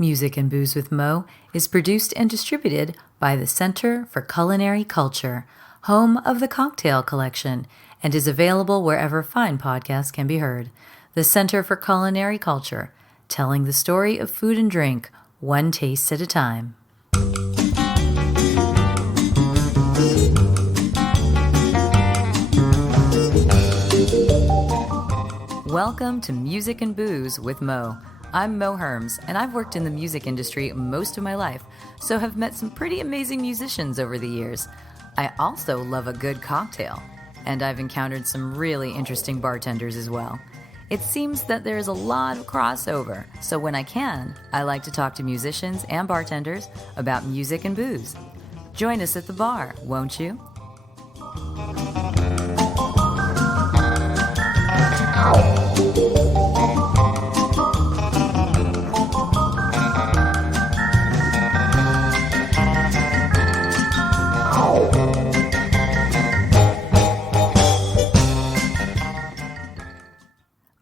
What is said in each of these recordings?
Music and Booze with Mo is produced and distributed by the Center for Culinary Culture, home of the Cocktail Collection, and is available wherever fine podcasts can be heard. The Center for Culinary Culture, telling the story of food and drink, one taste at a time. Welcome to Music and Booze with Mo. I'm Mo Herms, and I've worked in the music industry most of my life, so have met some pretty amazing musicians over the years. I also love a good cocktail, and I've encountered some really interesting bartenders as well. It seems that there's a lot of crossover, so when I can, I like to talk to musicians and bartenders about music and booze. Join us at the bar, won't you?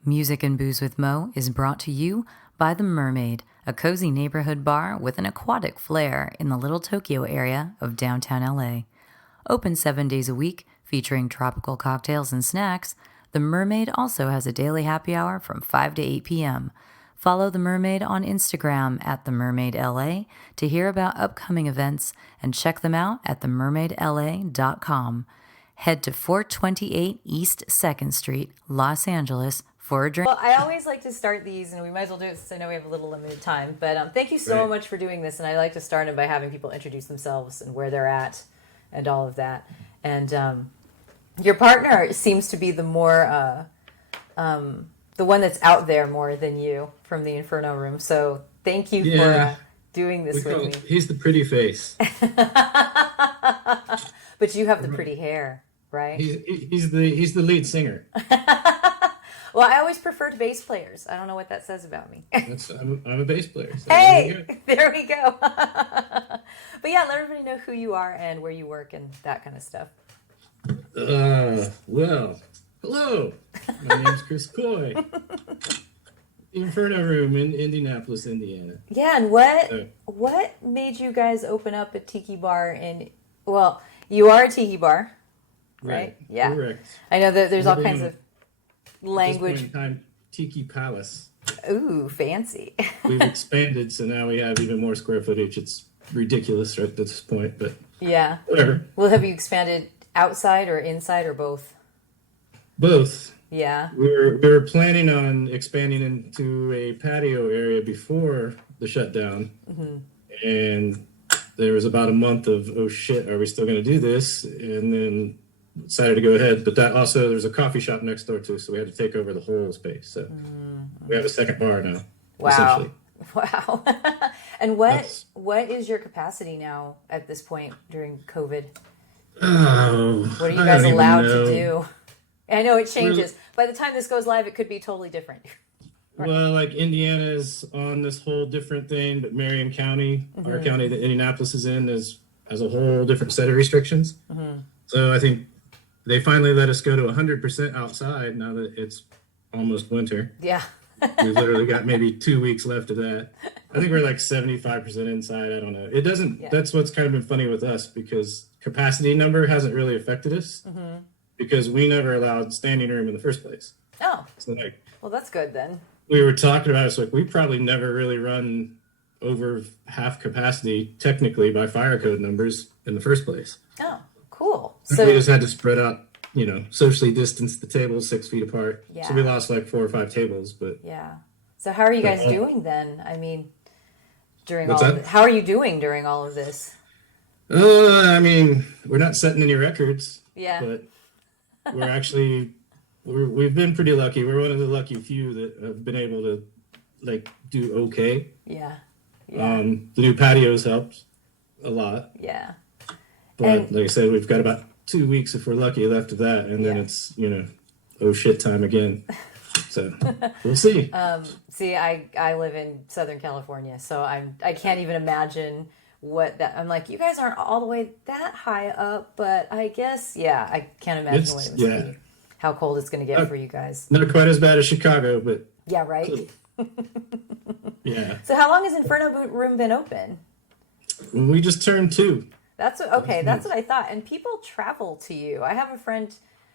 Music and Booze with Mo is brought to you by The Mermaid, a cozy neighborhood bar with an aquatic flair in the Little Tokyo area of downtown LA. Open 7 days a week, featuring tropical cocktails and snacks, The Mermaid also has a daily happy hour from 5 to 8 p.m. Follow The Mermaid on Instagram at TheMermaidLA to hear about upcoming events and check them out at TheMermaidLA.com. Head to 428 East 2nd Street, Los Angeles, for a drink. Well, I always like to start these, and we might as well do it since I know we have a little limited time, but thank you so much for doing this, and I like to start them by having people introduce themselves and where they're at and all of that. And your partner seems to be the more, the one that's out there more than you from the Inferno Room, so thank you for doing this with me. He's the pretty face. But you have the pretty hair, right? He's the lead singer. Well, I always preferred bass players. I don't know what that says about me. I'm a bass player. So hey, there we go. But yeah, let everybody know who you are and where you work and that kind of stuff. Well, hello. My name's Chris Coy. Inferno Room in Indianapolis, Indiana. Yeah, and what made you guys open up a tiki bar in? Well, you are a tiki bar, right? Yeah. Correct. I know that there's all kinds of language. At this point in time, Tiki Palace. Ooh, fancy. We've expanded, so now we have even more square footage. It's ridiculous right at this point, but yeah. Whatever. Well, have you expanded outside or inside or both? Both. Yeah. We were planning on expanding into a patio area before the shutdown, and there was about a month of, oh shit, are we still going to do this? And then decided to go ahead. But that also, there's a coffee shop next door too, so we had to take over the whole space. So we have a second bar now. Wow. Essentially. Wow. And what is your capacity now at this point during COVID? Oh, what are you guys allowed to do? I know it changes. By the time this goes live, it could be totally different. Right. Well, like Indiana's on this whole different thing, but Marion County, our county that Indianapolis is in, has a whole different set of restrictions. So I think they finally let us go to 100% outside now that it's almost winter. Yeah. We've literally got maybe 2 weeks left of that. I think we're like 75% inside. I don't know. It doesn't. Yeah. That's what's kind of been funny with us, because capacity number hasn't really affected us because we never allowed standing room in the first place. Oh. So like, well, that's good then. We were talking about it. So like, we probably never really run over half capacity technically by fire code numbers in the first place. Oh, cool. So we just had to spread out, socially distance the tables 6 feet apart. Yeah. So we lost like 4 or 5 tables, but yeah. So how are you guys doing then? I mean, during what's all that? of this, how are you doing during all of this? I mean, we're not setting any records. Yeah. But we're actually we've been pretty lucky. We're one of the lucky few that have been able to like do okay. Yeah. The new patios helped a lot. Yeah. But like I said, we've got about 2 weeks if we're lucky left of that, and then it's oh shit time again. So we'll see. See, I live in Southern California, so I can't even imagine what that. I'm like, you guys aren't all the way that high up, but I guess I can't imagine what it was. How cold it's going to get for you guys. Not quite as bad as Chicago, but yeah, right. Yeah. So how long has Inferno Room been open? We just turned 2 Okay. last That's month. what I thought. And people travel to you. I have a friend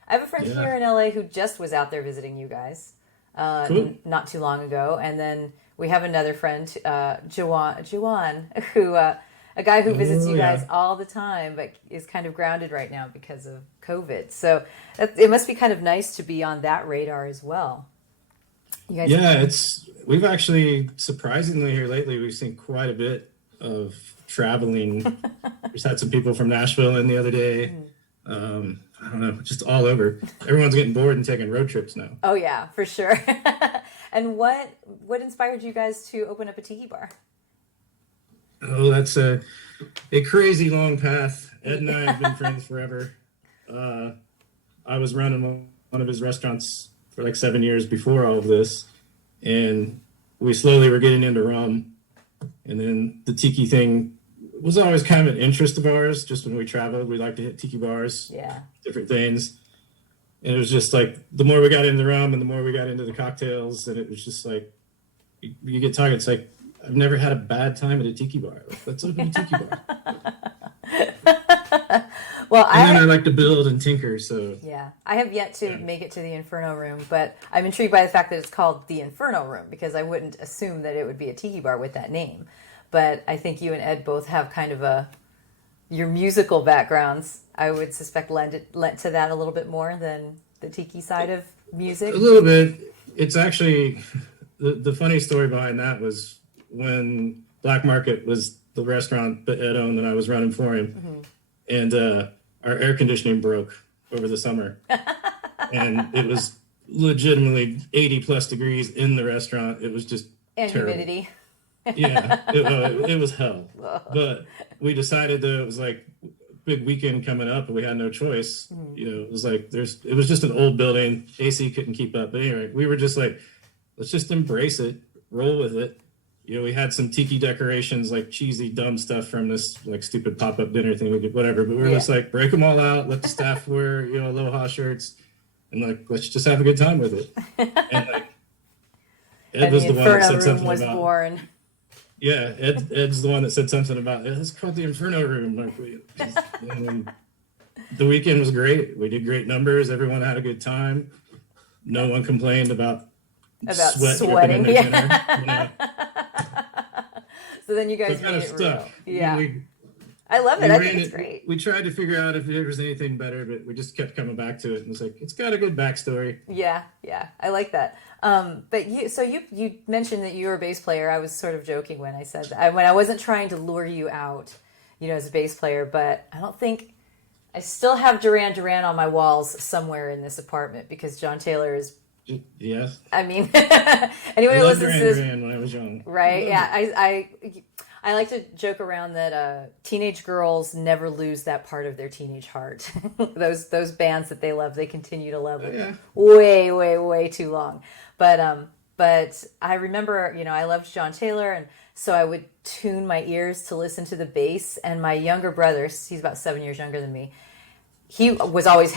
Yeah. here in LA who just was out there visiting you guys, Cool. not too long ago. And then we have another friend, Juwan, who a guy who visits Oh you guys yeah. all the time, but is kind of grounded right now because of COVID. So it must be kind of nice to be on that radar as well. You guys, Yeah, we've actually surprisingly here lately we've seen quite a bit of traveling. Just had some people from Nashville in the other day. I don't know, just all over. Everyone's getting bored and taking road trips now. oh yeah, for sure. And what inspired you guys to open up a tiki bar? Oh, that's a crazy long path. Ed and I have been friends forever. Uh, I was running one of his restaurants for like 7 years before all of this, and we slowly were getting into rum. And then the tiki thing was always kind of an interest of ours. Just when we traveled, we liked to hit tiki bars, Yeah. different things. And it was just like the more we got into the rum and the more we got into the cocktails, and it was just like you get talking. It's like I've never had a bad time at a tiki bar. Like, let's open a tiki bar. Well, And then I like to build and tinker, so yeah, I have yet to make it to the Inferno Room, but I'm intrigued by the fact that it's called the Inferno Room because I wouldn't assume that it would be a tiki bar with that name. But I think you and Ed both have kind of your musical backgrounds. I would suspect lent to that a little bit more than the tiki side of music. a little bit. It's actually the funny story behind that was when Black Market was the restaurant that Ed owned and I was running for him, and our air conditioning broke over the summer, and it was legitimately 80 plus degrees in the restaurant. It was just And terrible. humidity. Yeah, it was hell. But we decided that it was like big weekend coming up, and we had no choice. You know, it was like it was just an old building. AC couldn't keep up. But anyway, we were just like, let's just embrace it, roll with it. You know, we had some tiki decorations, like cheesy, dumb stuff from this like stupid pop-up dinner thing we did, whatever. But we were just like, break them all out, let the staff wear, aloha shirts, and like, let's just have a good time with it. And like, Ed And was the the one that Inferno said Room something was about. born. Yeah, Ed's the one that said something about it's called the Inferno Room. And the weekend was great. We did great numbers. Everyone had a good time. No one complained about sweat dripping in sweating. their Yeah. dinner. So then you So guys it kind made of it stuck. real. Yeah. We, I love we it. I ran think it's it. great. We tried to figure out if there was anything better, but we just kept coming back to it. And it's like it's got a good backstory. Yeah, yeah, I like that. But you mentioned that you were a bass player. I was sort of joking when I said that. When I wasn't trying to lure you out, as a bass player. But I don't think I still have Duran Duran on my walls somewhere in this apartment because John Taylor is. Yes. I mean, I anyone who loved listens Duran to this, Duran when I was young. right? I loved Yeah, it. I like to joke around that teenage girls never lose that part of their teenage heart. those bands that they love, they continue to love it Yeah. way, way, way too long. But I remember, I loved John Taylor, and so I would tune my ears to listen to the bass. And my younger brother, he's about 7 years younger than me, he was always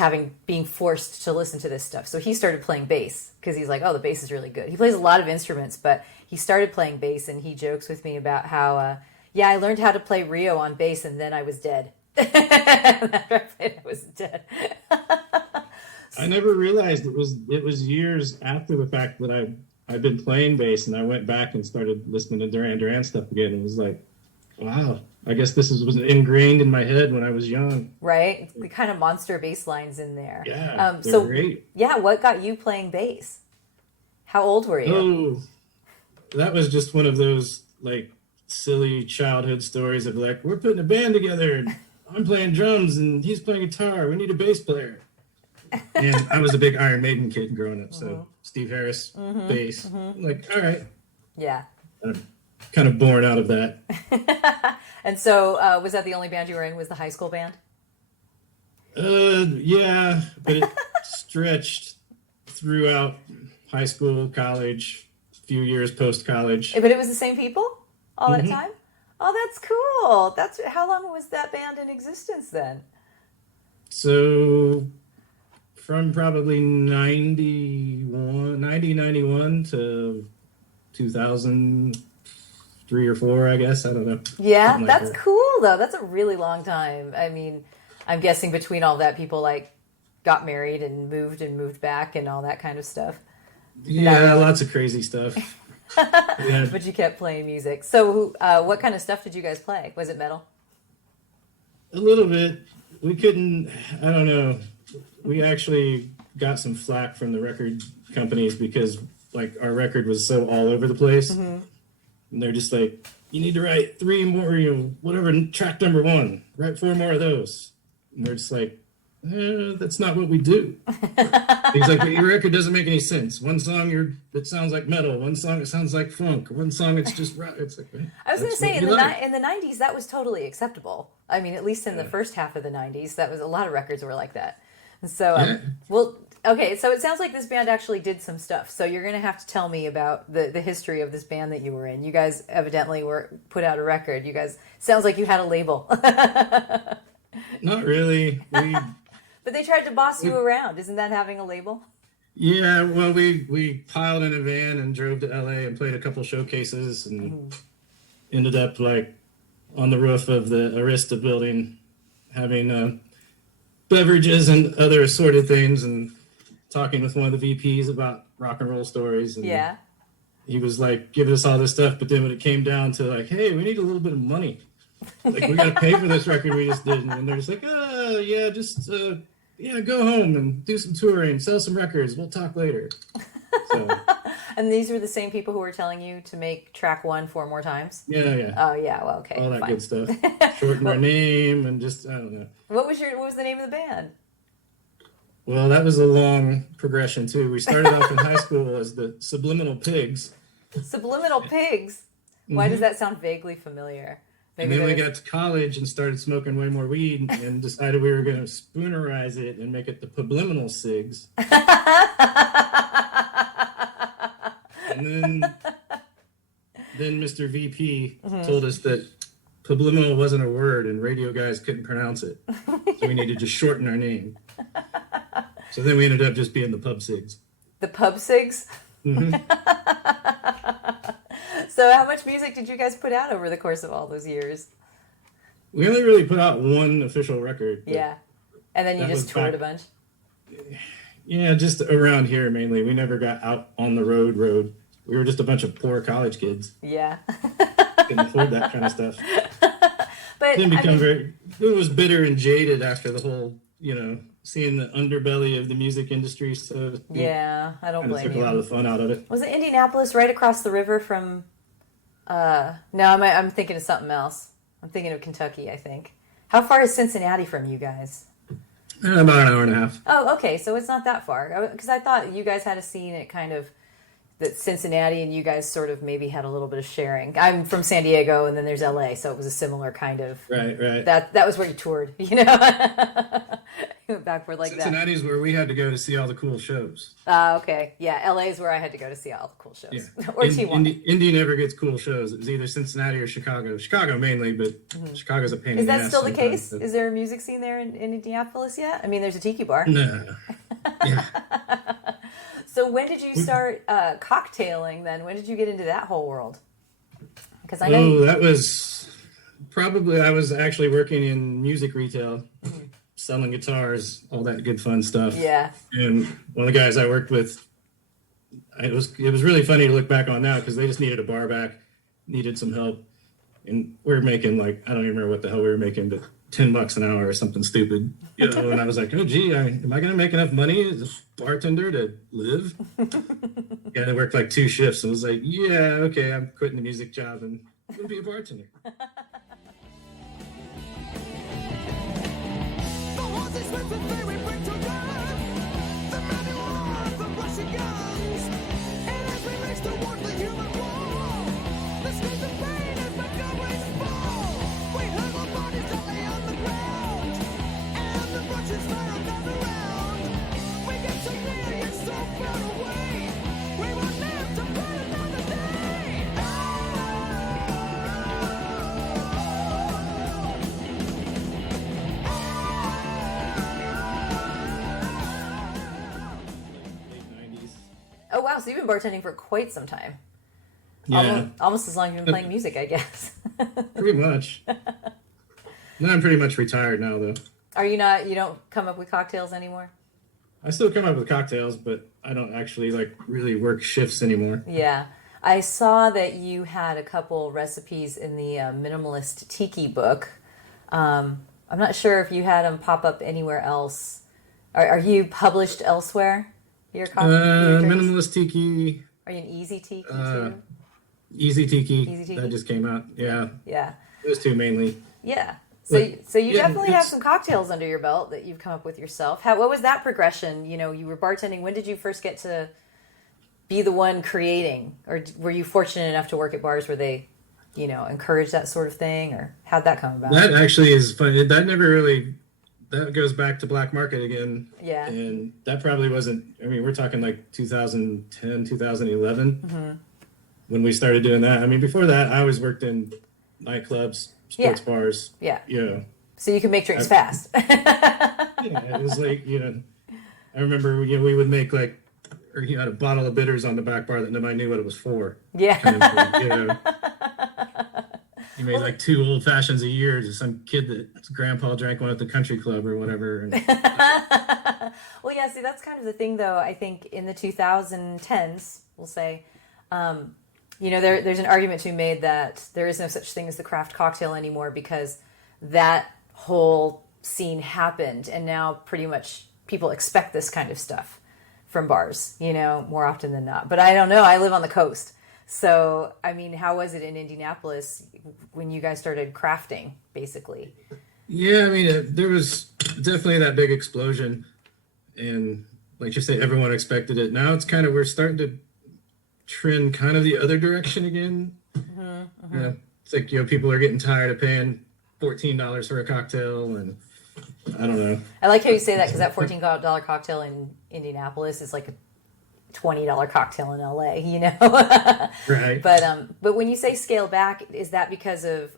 being forced to listen to this stuff. So he started playing bass because he's like, oh, the bass is really good. He plays a lot of instruments, but he started playing bass, and he jokes with me about how, I learned how to play Rio on bass, and then I was dead. After I played, I was dead. I never realized it was years after the fact that I've been playing bass, and I went back and started listening to Duran Duran stuff again, and was like, wow, I guess this was ingrained in my head when I was young. Right? The kind of monster bass lines in there. Yeah, they're great. Yeah, what got you playing bass? How old were you? Oh, that was just one of those like silly childhood stories of like, we're putting a band together, and I'm playing drums, and he's playing guitar. We need a bass player. And I was a big Iron Maiden kid growing up, so Steve Harris, bass. Like, all right. Yeah. I'm kind of born out of that. And so was that the only band you were in, was the high school band? Yeah, but it stretched throughout high school, college, a few years post-college. But it was the same people all that time? Oh, that's cool. How long was that band in existence then? So from probably 91 to 2003 or 4, I guess. I don't know. Yeah, Something like that's that. cool though. That's a really long time. I mean, I'm guessing between all that, people like got married and moved back and all that kind of stuff. Not Yeah, really. lots of crazy stuff. Yeah, But you kept playing music. So, what kind of stuff did you guys play? Was it metal? a little bit. We couldn't, I don't know. We actually got some flack from the record companies because like our record was so all over the place. And they're just like, you need to write 3 more, whatever, track number 1, write 4 more of those. And they're just like, that's not what we do. He's like, but your record doesn't make any sense. One song it sounds like metal, one song it sounds like funk, one song it's just rock. It's like, I was going to that's say what in we the like. in the 90s that was totally acceptable. I mean, at least in the Yeah. first half of the 90s, that was a lot of records were like that. And so, Yeah. well, okay, so it sounds like this band actually did some stuff. So you're going to have to tell me about the history of this band that you were in. You guys evidently were put out a record. You guys sounds like you had a label. Not really. But they tried to boss you around. Isn't that having a label? Yeah, well, we piled in a van and drove to LA and played a couple showcases and ended up like on the roof of the Arista building having beverages and other assorted things and talking with one of the VPs about rock and roll stories. And Yeah. he was like giving us all this stuff, but then when it came down to like, hey, we need a little bit of money. Like, we got to pay for this record we just did. And they're just like, yeah, just go home and do some touring, sell some records. We'll talk later. So, And these were the same people who were telling you to make track 1 4 more times? yeah. Oh, yeah. Well, okay. All that fine. good stuff. Shorten our name and just, I don't know. What was the name of the band? Well, that was a long progression, too. We started off in high school as the Subliminal Pigs. Subliminal Pigs. Why does that sound vaguely familiar? And Maybe then we there's- got to college and started smoking way more weed and decided we were going to spoonerize it and make it the Publiminal Cigs. And then Mr. VP told us that Publiminal wasn't a word and radio guys couldn't pronounce it. So we needed to shorten our name. So then we ended up just being the Pub Cigs. The Pub Cigs? So how much music did you guys put out over the course of all those years? We only really put out one official record. but Yeah. And then you that just was toured back- a bunch? Yeah, just around here mainly. We never got out on the road. We were just a bunch of poor college kids. Yeah. Couldn't afford that kind of stuff. But Didn't I become mean, it was bitter and jaded after the whole, seeing the underbelly of the music industry. So yeah, I don't kind of blame took a lot you. of the fun out of it. Was it Indianapolis right across the river from no, I'm thinking of something else. I'm thinking of Kentucky, I think. How far is Cincinnati from you guys? About an hour and a half. Oh, okay, so it's not that far. Because I thought you guys had a scene at kind of that Cincinnati and you guys sort of maybe had a little bit of sharing. I'm from San Diego and then there's LA, so it was a similar kind of Right. that was where you toured, you know? You went backward like that. Cincinnati's where we had to go to see all the cool shows. Okay. Yeah, LA is where I had to go to see all the cool shows. Yeah. Or Tijuana. Indy never gets cool shows. It was either Cincinnati or Chicago. Chicago mainly, but Chicago's a pain Is in the that ass still the sometimes, case? but- Is there a music scene there in Indianapolis yet? I mean, there's a tiki bar. No. Yeah. So when did you start cocktailing then? When did you get into that whole world? Because I know Oh, that was probably, I was actually working in music retail, selling guitars, all that good fun stuff. yeah. And one of the guys I worked with, it was really funny to look back on now because they just needed a bar back, needed some help. And we were making like, I don't even remember what the hell we were making, but $10 an hour or something stupid. And I was like, oh, gee, am I going to make enough money as a bartender to live? And I worked like 2 shifts. And I was like, yeah, okay, I'm quitting the music job and I'm going to be a bartender. The horses with the ferry bring to run. The many wars, the Russian guns. And as we race toward the human wall, the screams of pain as Montgomery's fall. We hurl our bodies gently on the ground. And the Russians fire another round. We get so near, yet so far away. We will live to fight another day. Late 90s. Oh wow, so you've been bartending for quite some time. Yeah, Almost as long as you've been playing music, I guess. pretty much. No, I'm pretty much retired now, though. Are you not? You don't come up with cocktails anymore? I still come up with cocktails, but I don't actually like really work shifts anymore. Yeah. I saw that you had a couple recipes in the minimalist tiki book. I'm not sure if you had them pop up anywhere else. Are you published elsewhere? Your drinks? Minimalist Tiki, Are you an easy tiki too? Easy Tiki, Easy Tiki? that just came out. Yeah, Yeah. those two mainly. Yeah. So you Yeah, definitely have it's- some cocktails under your belt that you've come up with yourself. What was that progression? You know, you were bartending. When did you first get to be the one creating, or were you fortunate enough to work at bars where they, you know, encourage that sort of thing, or how'd that come about? That actually is funny. That never really. That goes back to black market again. Yeah. And that probably wasn't. I mean, we're talking like 2010, 2011 when we started doing that. I mean, before that, I always worked in nightclubs, sports Yeah. bars. Yeah. You know. So you can make drinks fast. Yeah, it was like, you know, I remember, you know, we would make like, or you had a bottle of bitters on the back bar that nobody knew what it was for. Yeah. Kind of thing, you know. You made like 2 old fashions a year to some kid that grandpa drank one at the country club or whatever. And, Well, yeah, see, that's kind of the thing, though. I think in the 2010s, we'll say, you know, there's an argument to be made that there is no such thing as the craft cocktail anymore because that whole scene happened, and now pretty much people expect this kind of stuff from bars, you know, more often than not. But I don't know. I live on the coast. So, I mean, how was it in Indianapolis when you guys started crafting, basically? yeah, I mean, there was definitely that big explosion. And like you say, everyone expected it. Now it's kind of, we're starting to trend kind of the other direction again. You know, it's like, you know, people are getting tired of paying $14 for a cocktail, and I don't know. I like how you say that because that $14 cocktail in Indianapolis is like a $20 cocktail in LA, you know? Right. But when you say scale back, is that because of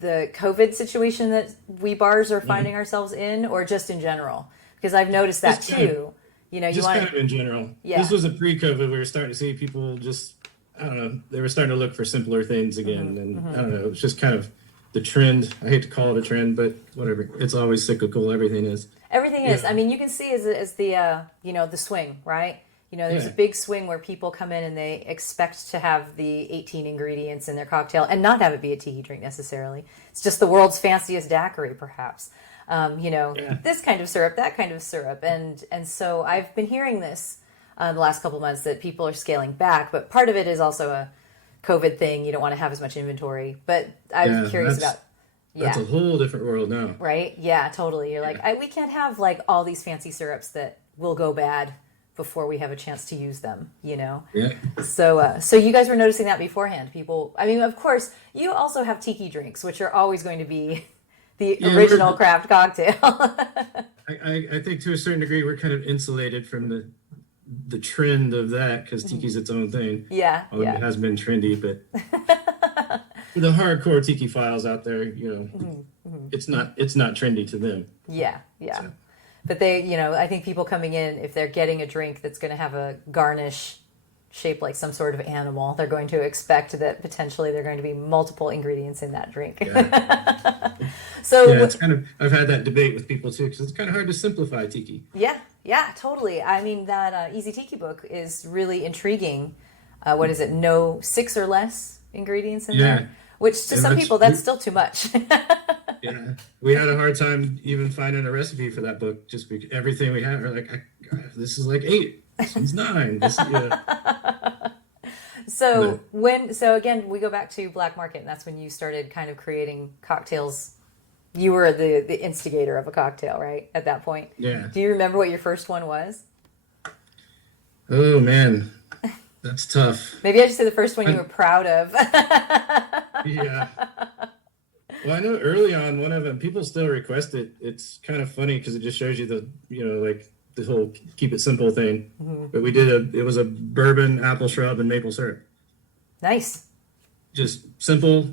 the COVID situation that we bars are finding ourselves in, or just in general? Because I've noticed that Just kind too. You know, you Just want kind of in general. Yeah. This was a pre-COVID. We were starting to see people just, I don't know, they were starting to look for simpler things again. And I don't know, it was just kind of the trend. I hate to call it a trend, but whatever. It's always cyclical. Everything is. everything is. Yeah. I mean, you can see as the you know, the swing, right? You know, there's Yeah. a big swing where people come in and they expect to have the 18 ingredients in their cocktail and not have it be a tiki drink necessarily. It's just the world's fanciest daiquiri, perhaps. You know, Yeah. this kind of syrup, that kind of syrup, and so I've been hearing this the last couple months that people are scaling back, but part of it is also a COVID thing. You don't want to have as much inventory, but I'm Yeah, curious that's- about. That's a whole different world now. Right? Yeah, totally. You're like, we can't have like all these fancy syrups that will go bad before we have a chance to use them, you know? Yeah. So you guys were noticing that beforehand. People, I mean, of course, you also have tiki drinks, which are always going to be the Yeah, original craft cocktail. I think to a certain degree we're kind of insulated from the trend of that because tiki's its own thing. Yeah, Although yeah. it has been trendy, but for the hardcore tiki files out there, you know, it's not trendy to them. Yeah, yeah. So. But they, you know, I think people coming in, if they're getting a drink that's going to have a garnish shaped like some sort of animal, they're going to expect that potentially there are going to be multiple ingredients in that drink. Yeah. So Yeah, it's kind of. I've had that debate with people too because it's kind of hard to simplify tiki. yeah, totally. I mean, that Easy Tiki book is really intriguing. What is it? No 6 or less ingredients in Yeah. there? Which to And some that's- people, that's still too much. Yeah, we had a hard time even finding a recipe for that book. Just because everything we had, we're like, this is like 8. This one's 9. This, yeah. So again, we go back to Black Market, and that's when you started kind of creating cocktails. You were the instigator of a cocktail, right? At that point. Yeah. Do you remember what your first one was? Oh man, that's tough. Maybe I should say the first one you were proud of. Yeah. Well, I know early on one of them, people still request it. It's kind of funny because it just shows you the, you know, like the whole keep it simple thing. But we did it was a bourbon, apple shrub, and maple syrup. Nice. Just simple,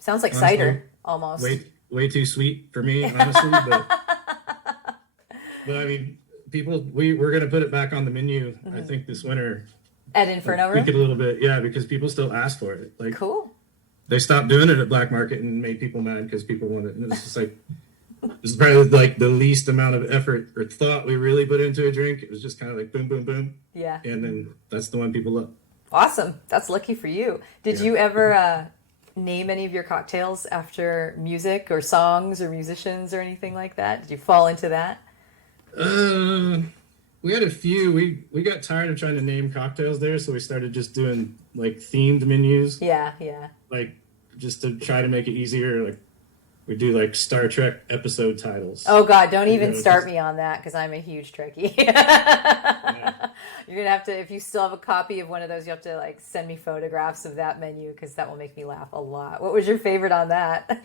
Sounds like Honestly, cider almost. way too sweet for me, honestly. but I mean, we're going to put it back on the menu, I think, this winter. At Inferno tweak Room? it a little bit, yeah, because people still ask for it. Like, Cool. they stopped doing it at Black Market and made people mad because people wanted it. And it's just like, this is probably like the least amount of effort or thought we really put into a drink. It was just kind of like boom, boom, boom. Yeah. And then that's the one people love. Awesome. That's lucky for you. Did Yeah. you ever name any of your cocktails after music or songs or musicians or anything like that? Did you fall into that? We had a few. We got tired of trying to name cocktails there, so we started just doing like themed menus. Yeah, yeah. Like, just to try to make it easier. Like, we do like Star Trek episode titles. Oh God, don't even know, start just- me on that because I'm a huge Trekkie. You're gonna have to, if you still have a copy of one of those, you have to like send me photographs of that menu because that will make me laugh a lot. What was your favorite on that?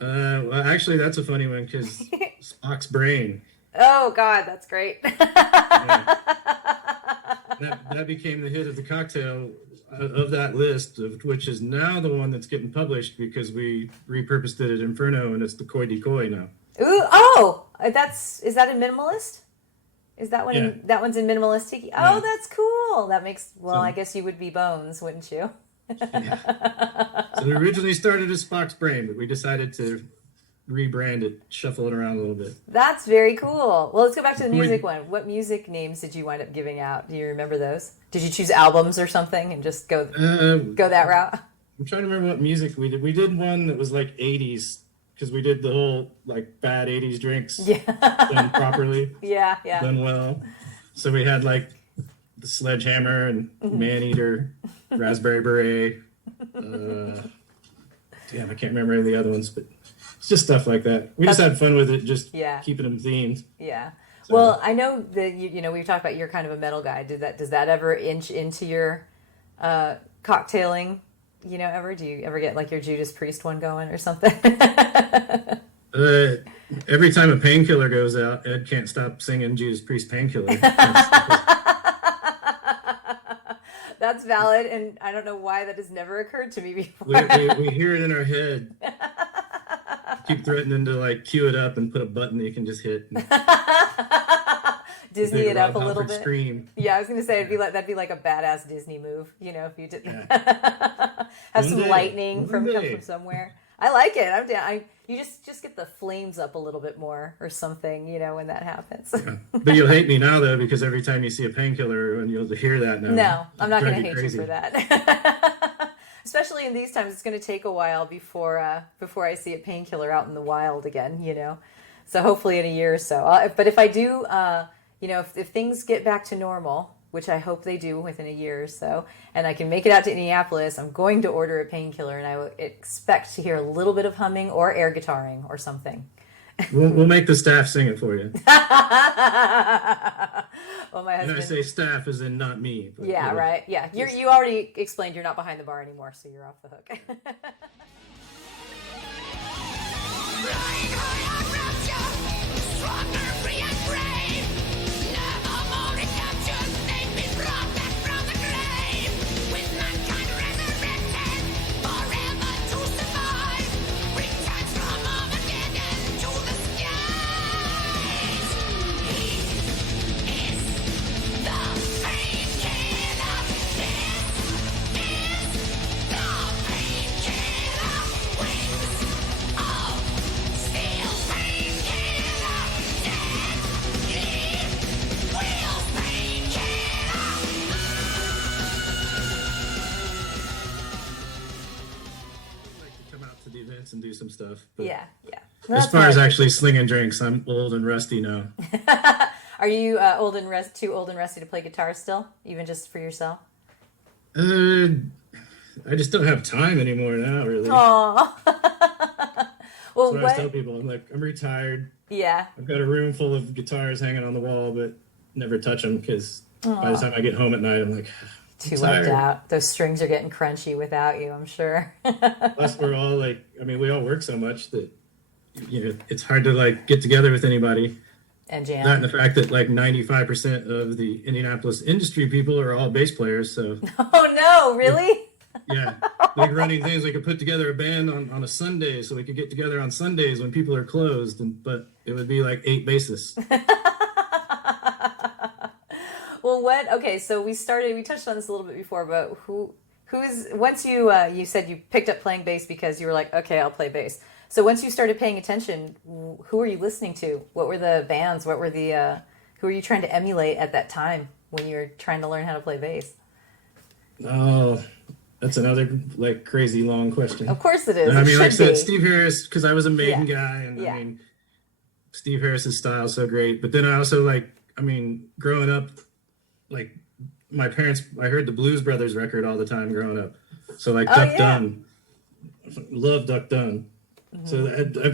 Well, actually, that's a funny one because Spock's brain. Oh God, that's great. That became the hit of the cocktail of that list, which is now the one that's getting published because we repurposed it at Inferno, and it's the Koi Decoy now. Ooh, oh, is that in minimalist? Is that one? Yeah. That one's in minimalist tiki. Yeah. Oh, that's cool. That makes, well, So- I guess you would be Bones, wouldn't you? So it originally started as Spock's brain, but we decided to rebrand it, shuffle it around a little bit. That's very cool. Well, let's go back to the Wait. music one. What music names did you wind up giving out? Do you remember those? Did you choose albums or something and just go that route? I'm trying to remember what music we did. We did one that was like 80s because we did the whole like bad 80s drinks Yeah. done properly, Yeah, yeah. done well. So we had like the Sledgehammer and Mm-hmm. Maneater, Raspberry Beret. Damn, I can't remember any of the other ones, but it's just stuff like that. We just had fun with it, just Yeah. keeping them themed. Yeah. So- Well, I know that you know we've talked about you're kind of a metal guy. Does that ever inch into your cocktailing? You know, ever do you ever get like your Judas Priest one going or something? Every time a painkiller goes out, Ed can't stop singing Judas Priest Painkiller. That's valid, and I don't know why that has never occurred to me before. we hear it in our head. Keep threatening to like cue it up and put a button that you can just hit. And Disney big it up a Rob little Halford bit. Scream. Yeah, I was gonna say that'd be like a badass Disney move, you know, if you did Yeah. have One some day. lightning One come day. from somewhere. I like it. I'm down. You just get the flames up a little bit more or something, you know, when that happens. But you'll hate me now though, because every time you see a painkiller and you'll hear that now. No, I'm not Drive going to you hate crazy. you for that. Especially in these times, it's going to take a while before I see a painkiller out in the wild again, you know. So hopefully in a year or so. But if I do, you know, if things get back to normal, which I hope they do within a year or so, and I can make it out to Indianapolis, I'm going to order a painkiller, and I will expect to hear a little bit of humming or air guitaring or something. We'll make the staff sing it for you. Well, my And I husband. say staff as in not me. But, Yeah, you know. right. Yeah, you already explained you're not behind the bar anymore, so you're off the hook. Flying high on rapture, stronger, free and brave. Never more redemption, they've been brought back from the grave. With mankind resurrected, forever to survive. Returns from Armageddon to the skies. He is the painkiller. This is the painkiller. Wings of steel, painkiller. Deadly wheels, painkiller. I'd like to come out to the events and do some stuff. But Yeah, yeah. as far as actually slinging drinks, I'm old and rusty now. Are you too old and rusty to play guitar still, even just for yourself? I just don't have time anymore now, really. Aww. Well, That's what I tell what? people. I'm like, I'm retired. Yeah, I've got a room full of guitars hanging on the wall, but never touch them because by the time I get home at night, I'm like, too tired. left out. Those strings are getting crunchy without you, I'm sure. plus we're all like, I mean, we all work so much that, you know, it's hard to like get together with anybody. And That and jam. the fact that like 95% of the Indianapolis industry people are all bass players. So Oh no, really? yeah, like running things, we could put together a band on a Sunday so we could get together on Sundays when people are closed. But it would be like 8 bassists. Well, what? Okay, so we touched on this a little bit before, but who's once you you said you picked up playing bass because you were like, okay, I'll play bass. So once you started paying attention, who were you listening to? What were the bands? What were the who were you trying to emulate at that time when you were trying to learn how to play bass? Oh, that's another like crazy long question. Of course it is. I It mean, like I should said, be. Steve Harris, because I was a Maiden Yeah. guy, and Yeah. I mean, Steve Harris's style is so great. But then I also like, I mean, growing up, like my parents, I heard the Blues Brothers record all the time growing up. So like Duck yeah. Dunn, love Duck Dunn. So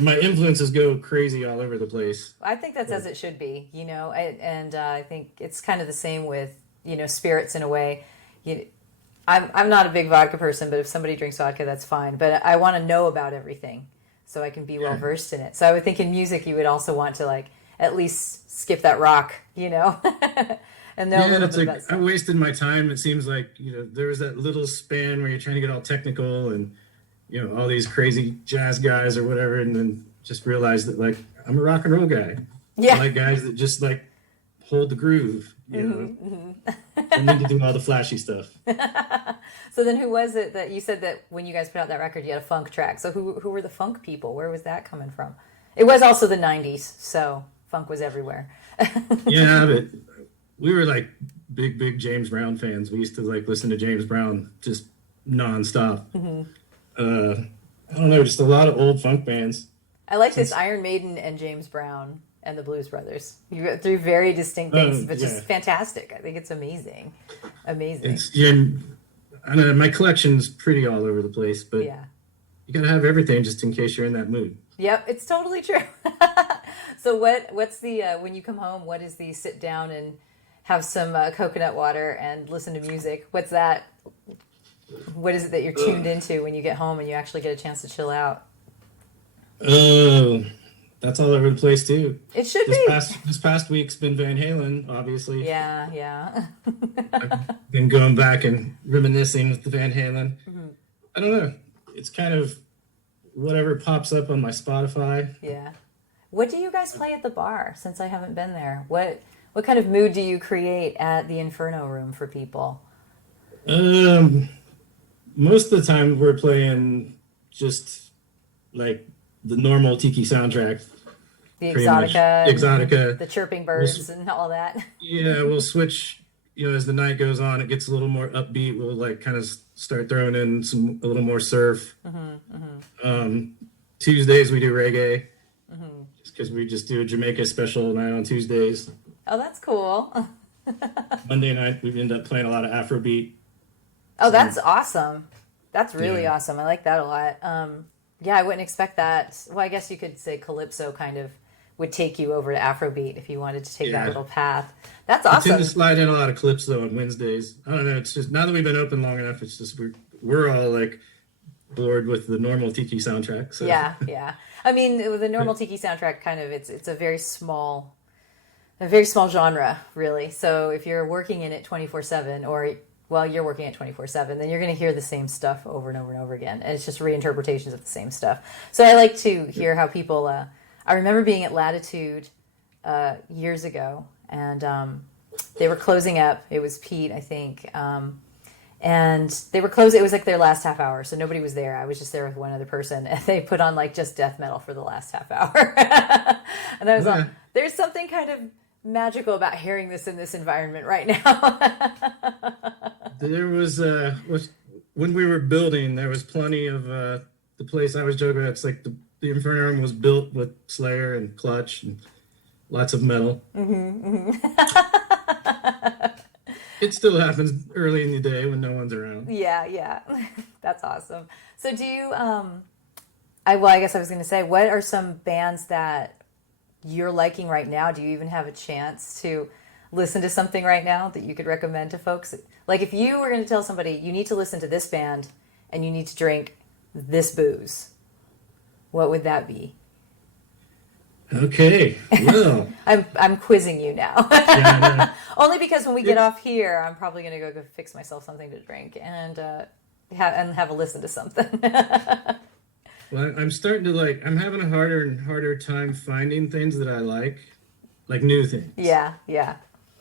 my influences go crazy all over the place. I think that's as it should be, you know, and I think it's kind of the same with, you know, spirits in a way. I'm not a big vodka person, but if somebody drinks vodka, that's fine. But I want to know about everything so I can be well versed in it. So I would think in music, you would also want to like at least skip that rock, you know, and know a little it's bit like about I stuff. wasted my time. It seems like, you know, there was that little span where you're trying to get all technical and, you know, all these crazy jazz guys or whatever, and then just realized that like I'm a rock and roll guy. Yeah. I like guys that just like hold the groove, you know. Don't need to do all the flashy stuff. So then who was it that you said that when you guys put out that record, you had a funk track? So who were the funk people? Where was that coming from? It was also the 90s, so funk was everywhere. Yeah, but we were like big James Brown fans. We used to like listen to James Brown just nonstop. I don't know, just a lot of old funk bands. I like this Iron Maiden and James Brown and the Blues Brothers. You got three very distinct things, but just fantastic. I think it's amazing. Amazing. It's I don't know, my collection's pretty all over the place, but Yeah. you gotta have everything just in case you're in that mood. Yep, it's totally true. So what's the when you come home, what is the sit down and have some coconut water and listen to music? What's that? What is it that you're tuned into when you get home and you actually get a chance to chill out? Oh, that's all over the place too. It should be. This past week's been Van Halen, obviously. Yeah. Been going back and reminiscing with the Van Halen. I don't know. It's kind of whatever pops up on my Spotify. Yeah. What do you guys play at the bar since I haven't been there? What kind of mood do you create at the Inferno Room for people? Most of the time we're playing just like the normal Tiki soundtrack. The Pretty much. Exotica, and Exotica. the chirping birds and all that. Yeah, we'll switch, you know, as the night goes on, it gets a little more upbeat. We'll like kind of start throwing in a little more surf. Tuesdays we do reggae, just because we just do a Jamaica special night on Tuesdays. Oh, that's cool. Monday night we end up playing a lot of Afrobeat. Oh, that's awesome. That's really Yeah. awesome. I like that a lot. Yeah, I wouldn't expect that. Well, I guess you could say Calypso kind of would take you over to Afrobeat if you wanted to take that Yeah. little path. That's I awesome. tend to slide in a lot of clips though on Wednesdays. I don't know. It's just now that we've been open long enough, it's just we're all like bored with the normal Tiki soundtrack. So. Yeah. I mean, with the normal Tiki soundtrack, kind of, it's a very small genre, really. So if you're working in it 24/7, or well, you're working at 24/7, then you're going to hear the same stuff over and over and over again, and it's just reinterpretations of the same stuff. So I like to hear how people. I remember being at Latitude years ago, and they were closing up. It was Pete, I think. And they were closed. It was like their last half hour, so nobody was there. I was just there with one other person, and they put on like just death metal for the last half hour. And I was like, "There's something kind of magical about hearing this in this environment right now." There was when we were building, there was plenty of the place I was joking about. It's like the Inferno Room was built with Slayer and Clutch and lots of metal. It still happens early in the day when no one's around. Yeah, that's awesome. So do you? I guess I was going to say, what are some bands that you're liking right now? Do you even have a chance to listen to something right now that you could recommend to folks? Like if you were going to tell somebody you need to listen to this band and you need to drink this booze, what would that be? Okay, well, I'm quizzing you now. yeah, Only because when we get off here, I'm probably going to go fix myself something to drink and have a listen to something. well, I'm starting to like. I'm having a harder and harder time finding things that I like new things. Yeah.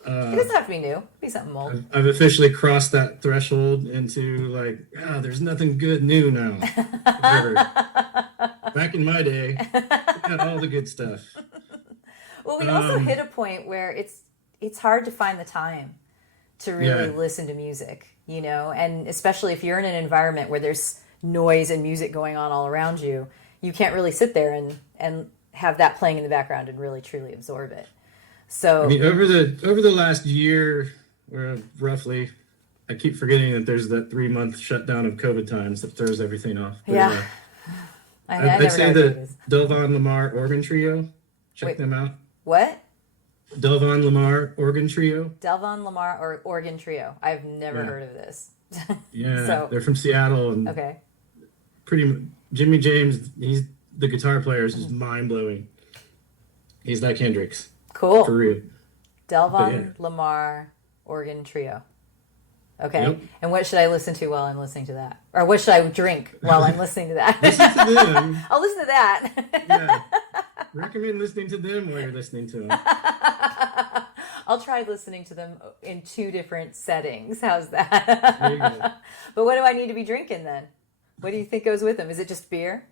It doesn't have to be new. It could be something old. I've officially crossed that threshold into like, there's nothing good new now. Whatever. Back in my day, we had all the good stuff. Well, we also hit a point where it's hard to find the time to really listen to music, you know, and especially if you're in an environment where there's noise and music going on all around you, you can't really sit there and have that playing in the background and really truly absorb it. So I mean, over the last year, or roughly, I keep forgetting that there's that 3-month shutdown of COVID times that throws everything off. But, yeah, I'd say the Delvon Lamar Organ Trio. Check them out. What? Delvon Lamar Organ Trio. Delvon Lamar or Organ Trio. I've never heard of this. Yeah, they're from Seattle, and okay. Jimmy James. He's the guitar player is just mind blowing. He's like Hendrix. Cool. For real. Delvon Lamar Organ Trio. Okay. Yep. And what should I listen to while I'm listening to that? Or what should I drink while I'm listening to that? Listen to them. I'll listen to that. Yeah. Recommend listening to them while you're listening to them. I'll try listening to them in 2 different settings. How's that? There you go. But what do I need to be drinking then? What do you think goes with them? Is it just beer?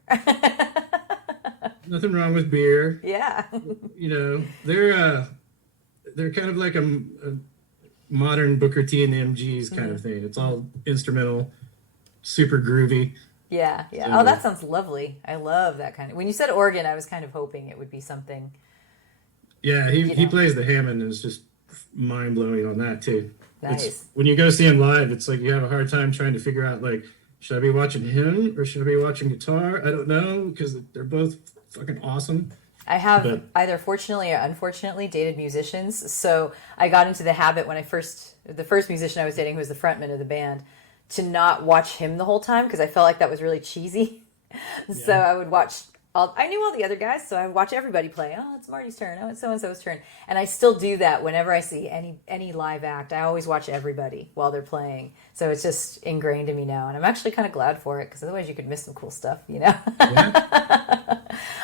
Nothing wrong with beer. Yeah. You know, they're kind of like a modern Booker T and the MGs kind of thing. It's all instrumental, super groovy. Yeah. So, Oh, that sounds lovely. I love that kind of. When you said organ, I was kind of hoping it would be something. Yeah, he plays the Hammond and it's just mind blowing on that too. Nice. When you go see him live, it's like you have a hard time trying to figure out like, should I be watching him or should I be watching guitar? I don't know because they're both fucking awesome. I have either fortunately or unfortunately dated musicians, so I got into the habit when the first musician I was dating, who was the frontman of the band, to not watch him the whole time because I felt like that was really cheesy. Yeah. So I would watch I knew all the other guys, so I would watch everybody play. Oh, it's Marty's turn. Oh, it's so-and-so's turn. And I still do that whenever I see any live act. I always watch everybody while they're playing. So it's just ingrained in me now. And I'm actually kind of glad for it, because otherwise you could miss some cool stuff, you know? Yeah.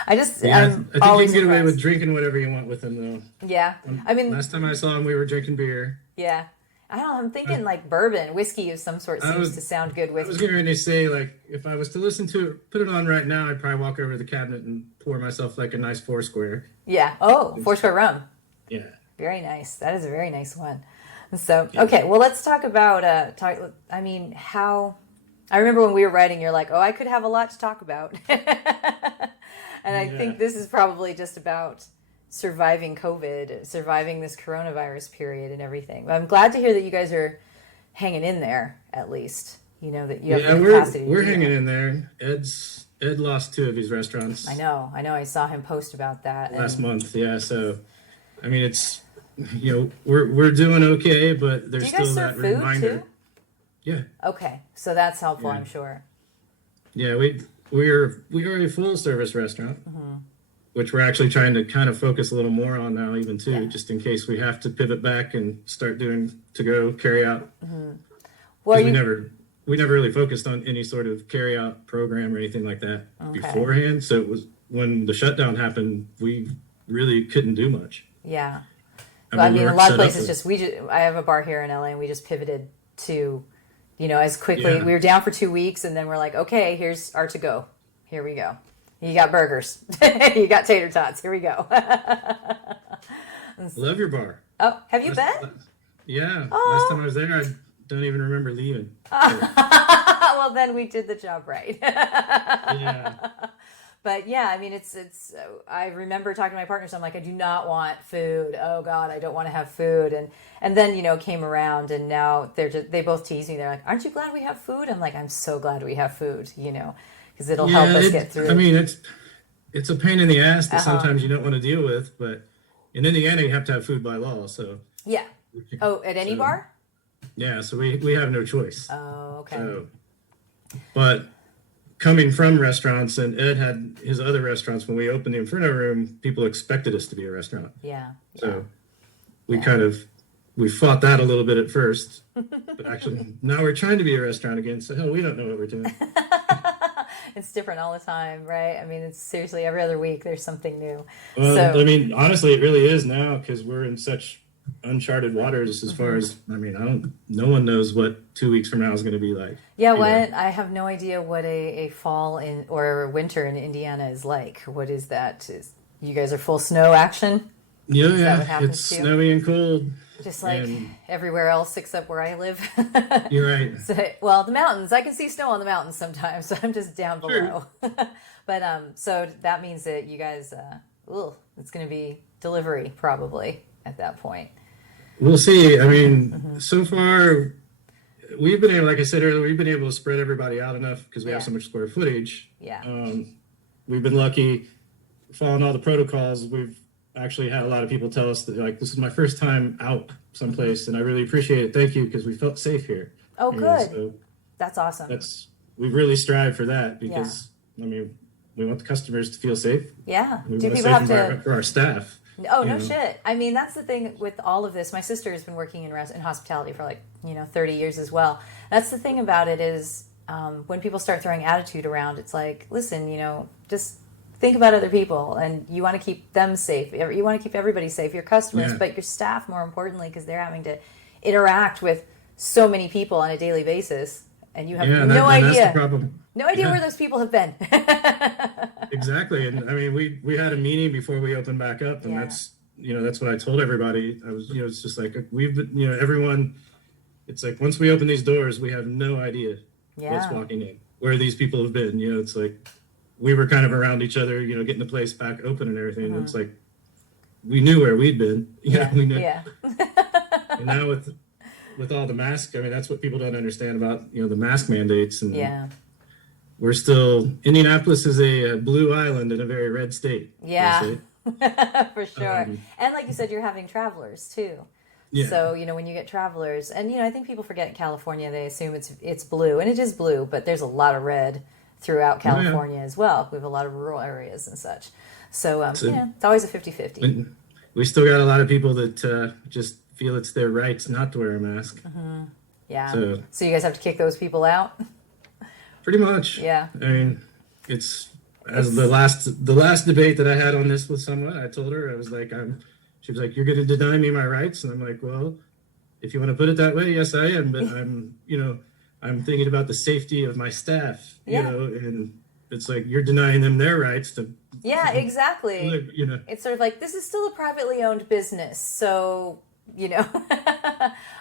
I think you can get away with drinking whatever you want with them, though. Yeah. I mean, last time I saw him, we were drinking beer. Yeah. I don't know, I'm thinking like bourbon, whiskey of some sort seems to sound good with. I was going to say, like, if I was to listen to it, put it on right now, I'd probably walk over to the cabinet and pour myself like a nice Foursquare. Yeah. Oh, Foursquare rum. Yeah. Very nice. That is a very nice one. So, okay, well, let's talk about, how, I remember when we were writing, you're like, oh, I could have a lot to talk about. And I think this is probably just about surviving COVID, surviving this coronavirus period and everything. But I'm glad to hear that you guys are hanging in there, at least. You know, that you have the capacity. We're hanging in there. Ed lost 2 of his restaurants. I know. I saw him post about that. Last month, yeah. So, I mean, it's, you know, we're doing okay, but there's still that reminder. Too? Yeah. Okay. So that's helpful, I'm sure. Yeah, we are a full service restaurant. Which we're actually trying to kind of focus a little more on now, even too, just in case we have to pivot back and start doing to-go carry-out. Well, we never really focused on any sort of carry-out program or anything like that beforehand. So it was when the shutdown happened, we really couldn't do much. Yeah, I mean, a lot of places I have a bar here in LA, and we just pivoted to, you know, as quickly. We were down for 2 weeks, and then we're like, okay, here's our to-go. Here we go. You got burgers. You got tater tots. Here we go. Love your bar. Oh, have you been? Yeah. Oh. Last time I was there, I don't even remember leaving. Well, then we did the job right. Yeah. But yeah, I mean, it's. I remember talking to my partners. I'm like, I do not want food. Oh God, I don't want to have food. And then, you know, came around, and now they both tease me. They're like, aren't you glad we have food? I'm like, I'm so glad we have food. You know. Because it'll help us get through. I mean, it's a pain in the ass that sometimes you don't want to deal with, but in Indiana you have to have food by law. So yeah. Oh, at any bar? Yeah, so we have no choice. Oh, okay. So, but coming from restaurants, and Ed had his other restaurants, when we opened the Inferno Room, people expected us to be a restaurant. Yeah. So we fought that a little bit at first, but actually now we're trying to be a restaurant again. So hell, we don't know what we're doing. It's different all the time, right? I mean, it's seriously every other week there's something new. Well, I mean, honestly, it really is now, because we're in such uncharted waters as far as, I mean, no one knows what 2 weeks from now is going to be like. Yeah, you know? I have no idea what a fall or winter in Indiana is like. What is that? You guys are full snow action? Yeah, Is that what happens it's to you? snowy and cold. Just like And- everywhere else except where I live. You're right. So, well, the mountains, I can see snow on the mountains sometimes, so I'm just down below. But so that means that you guys, it's going to be delivery probably at that point. We'll see. I mean, so far, we've been able, like I said earlier, we've been able to spread everybody out enough because we have so much square footage. Yeah. We've been lucky, following all the protocols. We've actually had a lot of people tell us that, like, this is my first time out someplace, and I really appreciate it. Thank you, because we felt safe here. Oh, And good. so That's awesome. we've really strived for that because, I mean, we want the customers to feel safe. Yeah. We Do want a people safe have environment to? for our staff. Oh, no you know. shit. I mean, that's the thing with all of this. My sister has been working in hospitality for 30 years as well. That's the thing about it is when people start throwing attitude around, it's like, listen, just think about other people, and you want to keep them safe. You want to keep everybody safe, your customers, but your staff more importantly, because they're having to interact with so many people on a daily basis, and you have no That's the idea. problem. No idea where those people have been. Exactly. And I mean, we had a meeting before we opened back up, and that's what I told everybody. I was, it's just like, we've been, everyone, it's like, once we open these doors, we have no idea what's walking in, where these people have been. It's like, we were kind of around each other, getting the place back open and everything. And it's like, we knew where we'd been. We knew. Yeah. And now with all the masks, I mean, that's what people don't understand about, the mask mandates. And we're still, Indianapolis is a blue island in a very red state. Yeah, for sure. And like you said, you're having travelers too. Yeah. So, when you get travelers, and, I think people forget in California, they assume it's blue, and it is blue, but there's a lot of red throughout California as well. We have a lot of rural areas and such. So, it's always a 50-50. We still got a lot of people that just feel it's their rights not to wear a mask. Yeah. So you guys have to kick those people out? pretty much. Yeah. I mean, it's the last debate that I had on this with someone, I told her, I was like, she was like, you're going to deny me my rights? And I'm like, well, if you want to put it that way, yes, I am. But I'm thinking about the safety of my staff, and it's like, you're denying them their rights to. Yeah, exactly. Live, It's sort of like, this is still a privately owned business. So,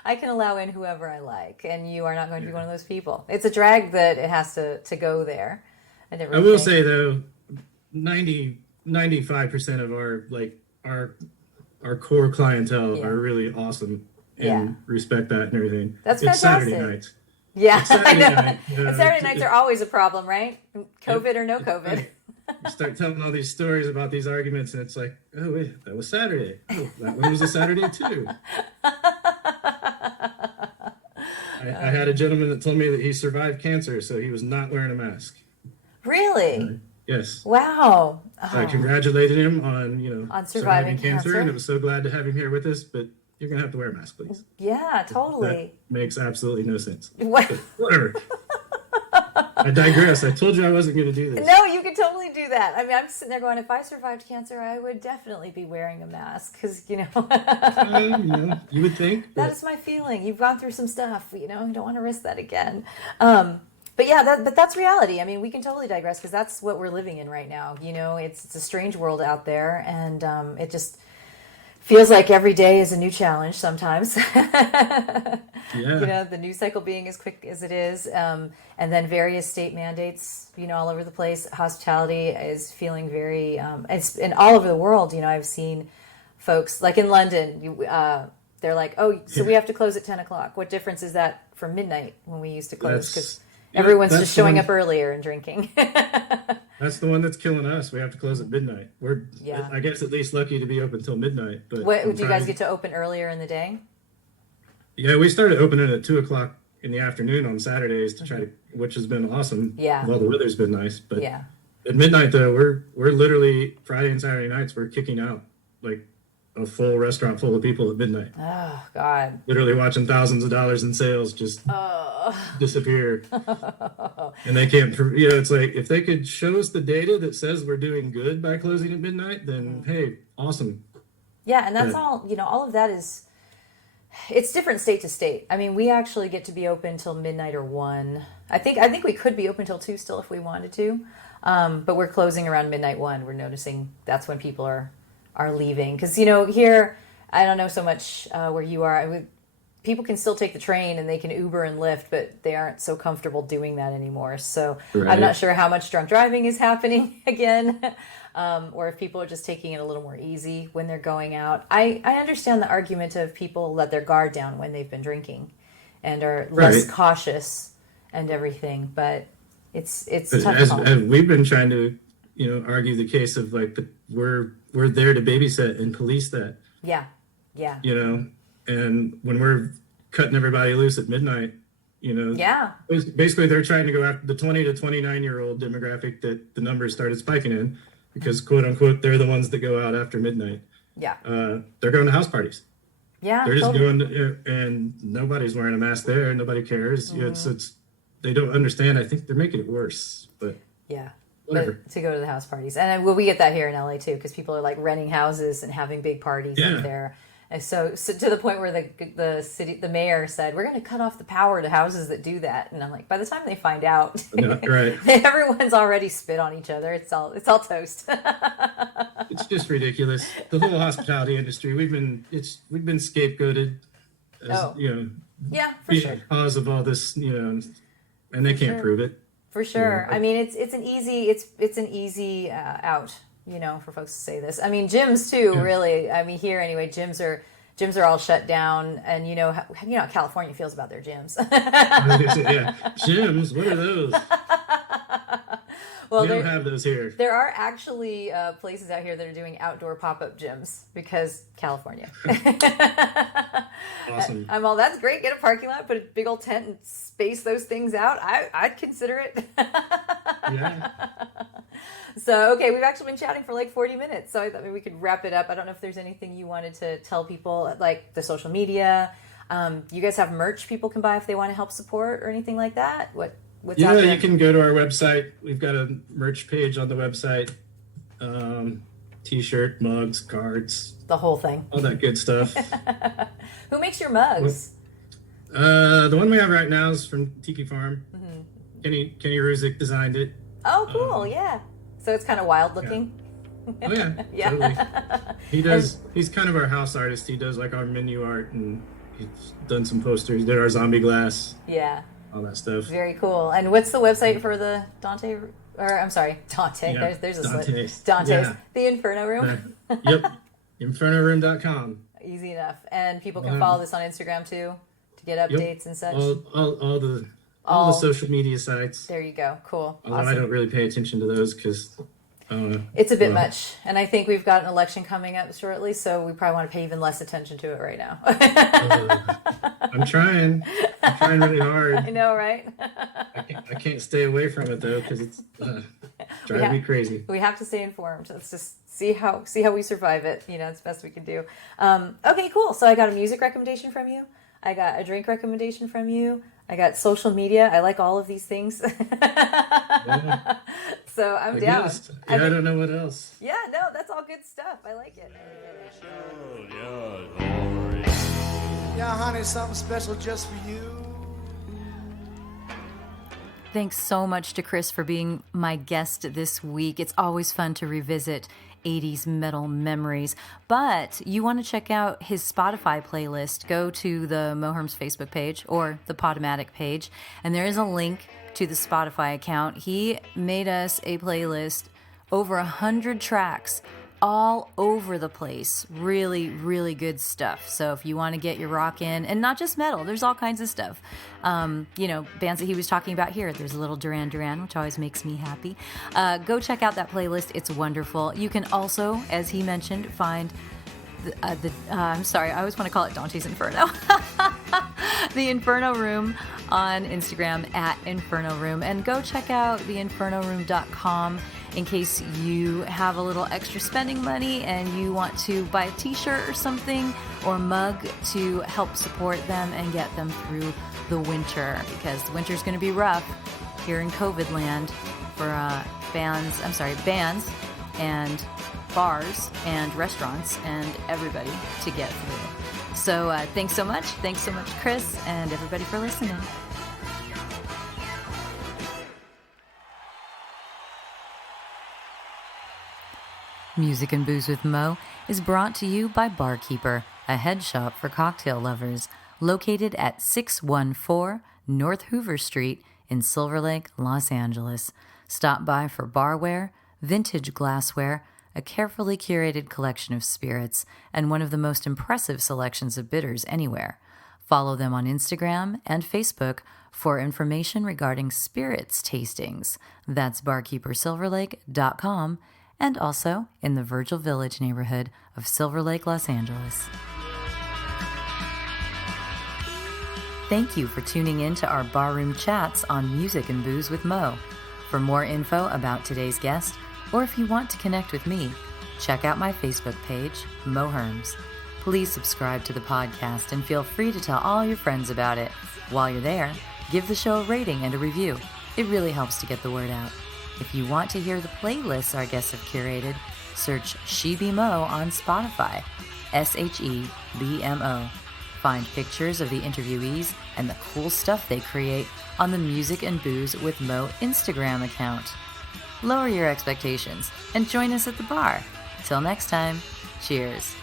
I can allow in whoever I like, and you are not going to be one of those people. It's a drag that it has to go there. I will say though, 95% of our core clientele are really awesome and respect that and everything. That's it's fantastic. Saturday nights. Yeah, Saturday I know. night, And Saturday nights are always a problem, right? COVID or no COVID. You start telling all these stories about these arguments, and it's like, oh wait, that was Saturday. Oh, that one was a Saturday too. I had a gentleman that told me that he survived cancer, so he was not wearing a mask. Really? Yes. Wow. So I congratulated him on On surviving cancer. and I was so glad to have him here with us. But you're gonna have to wear a mask, please. Yeah, totally. That makes absolutely no sense. What? But whatever. I digress. I told you I wasn't going to do this. No, you can totally do that. I mean, I'm sitting there going, if I survived cancer, I would definitely be wearing a mask because, You would think. that is my feeling. You've gone through some stuff, you don't want to risk that again. But yeah, but that's reality. I mean, we can totally digress because that's what we're living in right now. It's a strange world out there, and it just feels like every day is a new challenge sometimes. The news cycle being as quick as it is, and then various state mandates, all over the place. Hospitality is feeling very, it's in all over the world. I've seen folks like in London, they're like, oh, so we have to close at 10 o'clock. What difference is that from midnight when we used to close? Because everyone's just showing up earlier and drinking. That's the one that's killing us. We have to close at midnight. We're, I guess, at least lucky to be open till midnight. But do you guys get to open earlier in the day? Yeah, we started opening at 2:00 in the afternoon on Saturdays to try to, which has been awesome. Yeah. Well, the weather's been nice, but Yeah. at midnight though, we're literally Friday and Saturday nights we're kicking out like a full restaurant full of people at midnight. Oh God. Literally watching thousands of dollars in sales just disappear. And they can't, it's like, if they could show us the data that says we're doing good by closing at midnight, then hey, awesome. Yeah, and that's all, all of that is It's different state to state. I mean, we actually get to be open till midnight or 1. I think we could be open till 2 still if we wanted to. But we're closing around midnight 1. We're noticing that's when people are leaving. Because, here, I don't know so much where you are. People can still take the train and they can Uber and Lyft, but they aren't so comfortable doing that anymore. So Right. I'm not sure how much drunk driving is happening again, or if people are just taking it a little more easy when they're going out. I understand the argument of people let their guard down when they've been drinking and are less Right. cautious and everything, but it's But tough as call. we've been trying to, argue the case of like we're there to babysit and police that, Yeah. and when we're cutting everybody loose at midnight, Yeah. basically they're trying to go after the 20 to 29-year-old demographic that the numbers started spiking in because quote unquote they're the ones that go out after midnight. Yeah. They're going to house parties. Yeah. They're just totally. going and nobody's wearing a mask there. Nobody cares. It's they don't understand. I think they're making it worse, but Yeah. whatever. But to go to the house parties. And we get that here in LA too, because people are like renting houses and having big parties Yeah. up there. And so to the point where the mayor said, we're going to cut off the power to houses that do that. And I'm like, by the time they find out, No, right. everyone's already spit on each other. It's all toast. It's just ridiculous. The whole hospitality industry, we've been scapegoated as, Oh. Yeah, for being sure. the cause of all this, and they can't sure. prove it. For sure. Yeah. I mean, it's an easy out, for folks to say this. I mean, gyms too, Yeah. really. I mean, here anyway, gyms are all shut down, and how California feels about their gyms. Yeah, gyms. What are those? Well, We don't there, have those here. there are actually places out here that are doing outdoor pop-up gyms because California. Awesome. I'm all, that's great. Get a parking lot, put a big old tent, and space those things out. I'd consider it. Yeah. So, okay, we've actually been chatting for like 40 minutes, so I thought maybe we could wrap it up. I don't know if there's anything you wanted to tell people, like the social media. You guys have merch people can buy if they want to help support or anything like that? What's out Yeah, there? you can go to our website. We've got a merch page on the website. T-shirt, mugs, cards, The whole thing. all that good stuff. Who makes your mugs? The one we have right now is from Tiki Farm. Mm-hmm. Kenny Ruzick designed it. Oh, cool, yeah. So it's kind of wild looking. Oh yeah, Yeah. totally. He does. He's kind of our house artist. He does like our menu art, and he's done some posters. He did our zombie glass, Yeah, all that stuff. very cool. And what's the website for the Dante? Or I'm sorry, Dante. Yeah, There's a slip. Dante's. Dante's. Yeah. The Inferno Room. Yep, infernoroom.com. Easy enough. And people can Wow. follow this on Instagram too to get updates and such. All the All- social media sites. There you go. Cool. Although I Awesome. don't really pay attention to those because I don't know. It's a bit Well, much. And I think we've got an election coming up shortly, so we probably want to pay even less attention to it right now. I'm trying really hard. I know, right? I can't stay away from it though because it's driving me crazy. We have to stay informed. Let's just see how we survive it. It's the best we can do. Okay, cool. So I got a music recommendation from you. I got a drink recommendation from you. I got social media. I like all of these things. Yeah, So I'm I down. guess. Yeah, I don't know what else. Yeah, no, that's all good stuff. I like it. Yeah, honey, something special just for you. Thanks so much to Chris for being my guest this week. It's always fun to revisit 80s metal memories. But you want to check out his Spotify playlist, go to the Moherms Facebook page or the Podomatic page, and there is a link to the Spotify account. He made us a playlist, over 100 tracks, all over the place. Really, really good stuff. So if you want to get your rock in, and not just metal, there's all kinds of stuff. Bands that he was talking about here. There's a little Duran Duran, which always makes me happy. Go check out that playlist. It's wonderful. You can also, as he mentioned, find I'm sorry, I always want to call it Dante's Inferno. The Inferno Room on Instagram at Inferno Room. And go check out theinfernoroom.com in case you have a little extra spending money and you want to buy a t-shirt or something or mug to help support them and get them through the winter, because the winter's going to be rough here in COVID land for bands and bars and restaurants and everybody to get through. So thanks so much. Thanks so much, Chris, and everybody for listening. Music and Booze with Mo is brought to you by Barkeeper, a head shop for cocktail lovers, located at 614 North Hoover Street in Silver Lake, Los Angeles. Stop by for barware, vintage glassware, a carefully curated collection of spirits, and one of the most impressive selections of bitters anywhere. Follow them on Instagram and Facebook for information regarding spirits tastings. That's barkeepersilverlake.com, and also in the Virgil Village neighborhood of Silver Lake, Los Angeles. Thank you for tuning in to our barroom chats on Music and Booze with Mo. For more info about today's guest, or if you want to connect with me, check out my Facebook page, Mo Herms. Please subscribe to the podcast and feel free to tell all your friends about it. While you're there, give the show a rating and a review. It really helps to get the word out. If you want to hear the playlists our guests have curated, search She Be Mo on Spotify, SHEBMO. Find pictures of the interviewees and the cool stuff they create on the Music and Booze with Mo Instagram account. Lower your expectations and join us at the bar. Till next time, cheers.